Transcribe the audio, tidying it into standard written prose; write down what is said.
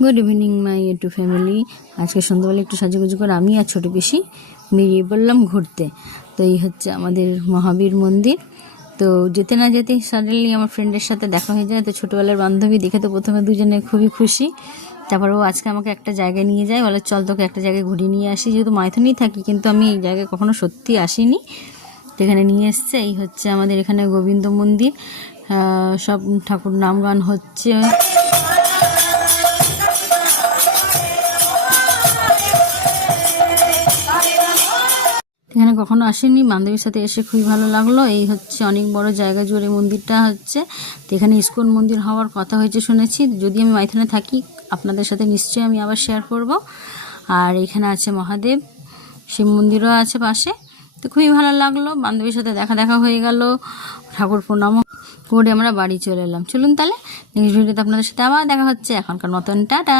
Good evening my YouTube family. আজকে সন্ধ্যাবেলা একটু সাজুগুজু করে আমি আর ছোটো পিসি বেরিয়ে পড়লাম ঘুরতে। তো এই হচ্ছে আমাদের মহাবীর মন্দির। তো যেতে না যেতে সাডেনলি আমার ফ্রেন্ডের সাথে দেখা হয়ে যায়। তো ছোটোবেলার বান্ধবী দেখে তো প্রথমে দুজনে খুবই খুশি। তারপরে ও আজকে আমাকে একটা জায়গায় নিয়ে যায়, বলে চল তোকে একটা জায়গায় ঘুরিয়ে নিয়ে আসি। যেহেতু মাইথনেই থাকি, কিন্তু আমি এই জায়গায় কখনো সত্যি আসিনি, তো এখানে নিয়ে এসছে। এই হচ্ছে আমাদের এখানে গোবিন্দ মন্দির, সব ঠাকুর নাম গান হচ্ছে। এখানে কখনো আসেনি, বান্ধবীর সাথে এসে খুবই ভালো লাগলো। এই হচ্ছে অনেক বড় জায়গা জুড়ে মন্দিরটা হচ্ছে। তো এখানে ইস্কন মন্দির হওয়ার কথা হয়েছে শুনেছি। যদি আমি মাইথনে থাকি আপনাদের সাথে নিশ্চয়ই আমি আবার শেয়ার করব। আর এখানে আছে মহাদেব, শিব মন্দিরও আছে পাশে। তো খুবই ভালো লাগলো, বান্ধবীর সাথে দেখা হয়ে গেল, ঠাকুর প্রণামও করে আমরা বাড়ি চলে এলাম। চলুন তাহলে নেক্সট ভিডিওতে আপনাদের সাথে আবার দেখা হচ্ছে। এখনকার মতন টাটা।